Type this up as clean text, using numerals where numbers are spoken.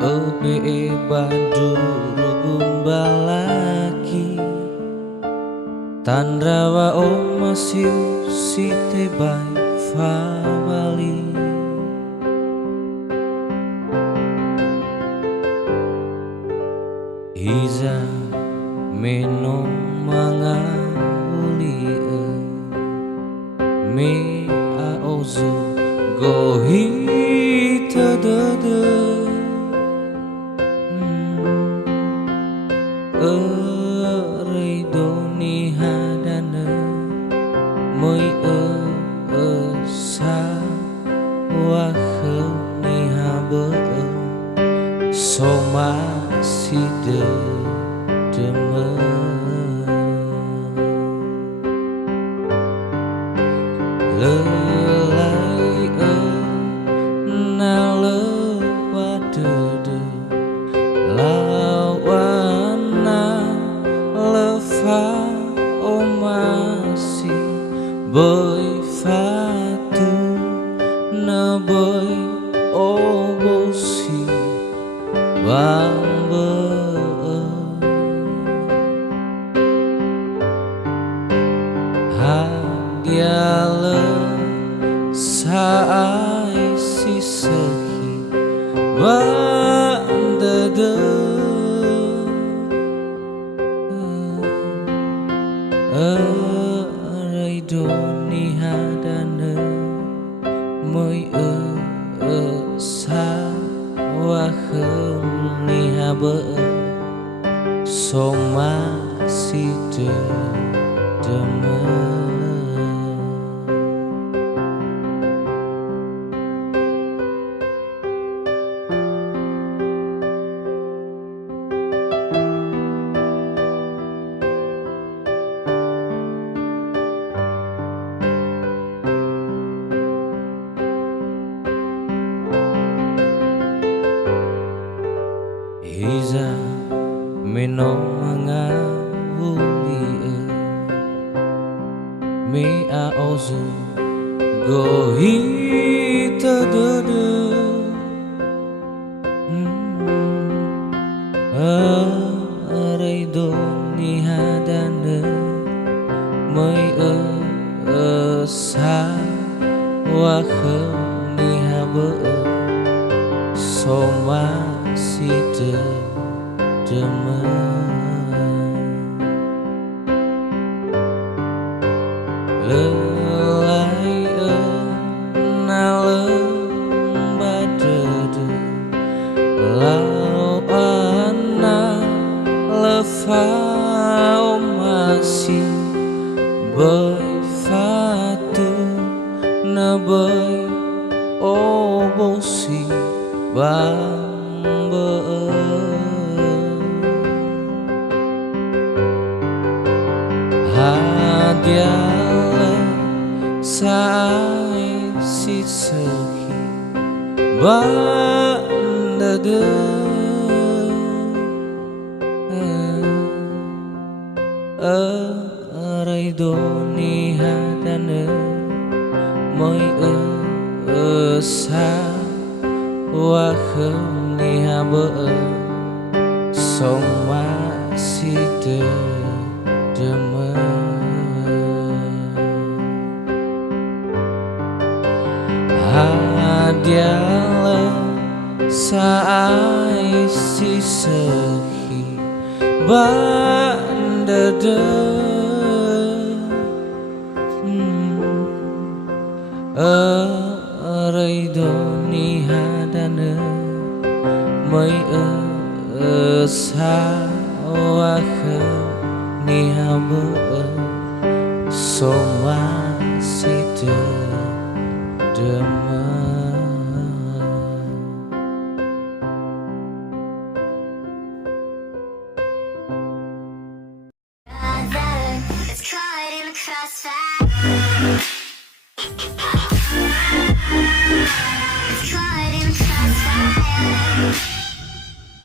Ebe badurugum balaki Tandrawa omasiu site bai fabali Iza meno manga ulie Me aozo gohi tadada Reidoni hadana Moi sa Wakhni habe Soma side deme Lelai na lepadede Lawana lefa omasi Boy fatu na boy obosi Bangbe Hadiale saai si sehi Bandede Reidoni hadana Moi sa Wakhni habe Soma side deme Iza meno manga ulie Me aozo gohi tadada Reidoni hadana Moi sa Wakhni habe Soma side deme Lelai na lembadede Lawana lefa omasi Boy fatu na boy obosi Bangbe Hadiale saai si sehi Bandede Reidoni hadana Moi sa Wakhni habe Soma side deme Hadiale saai si sehi Bandede Reidoni hadana Moi sa Wakhni habe Soma side deme It's caught in the crossfire.